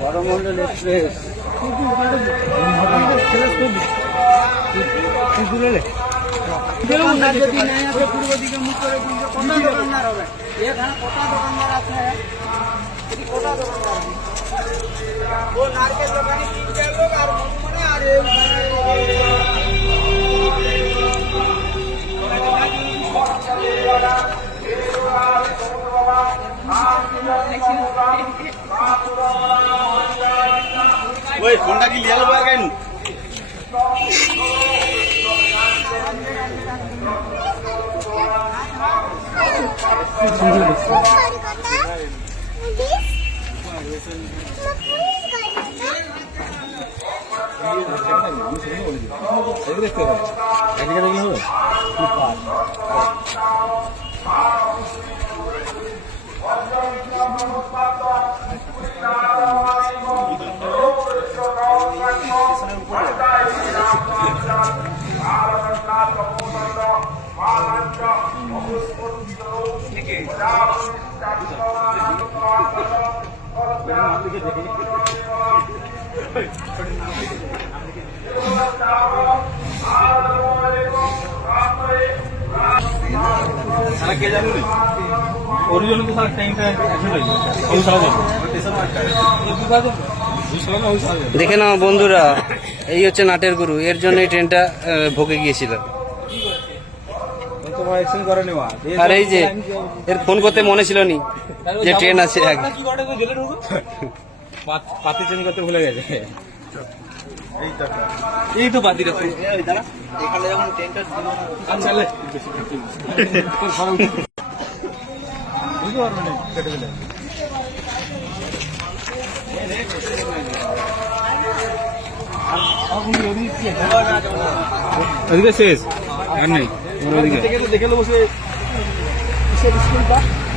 Coromandel express যদি नहीं আছে পূর্ব দিকে মুখ করে কটা দোকানদার হবে এখানে কটা দোকানদার আছে এটি কটা দোকানদার আছে वो नारकेल दোকানে 3-4 লোক আর মনে আর ওই ফোনটা কি লিয়ে গেল কেন দেখে নাও বন্ধুরা, এই হচ্ছে নাটের গুরু, এর জন্য এই ট্রেনটা ভোগে গিয়েছিল। আর এই যে এর ফোন করতে মনে ছিল নি যে ট্রেন আছে, পাতি চেঞ্জ করতে ভুলে গেছে। এই তো বাতিটা এখানে যখন ট্রেনটা ওদিকে শেষ আর নেই, ওদিকে দেখে বসে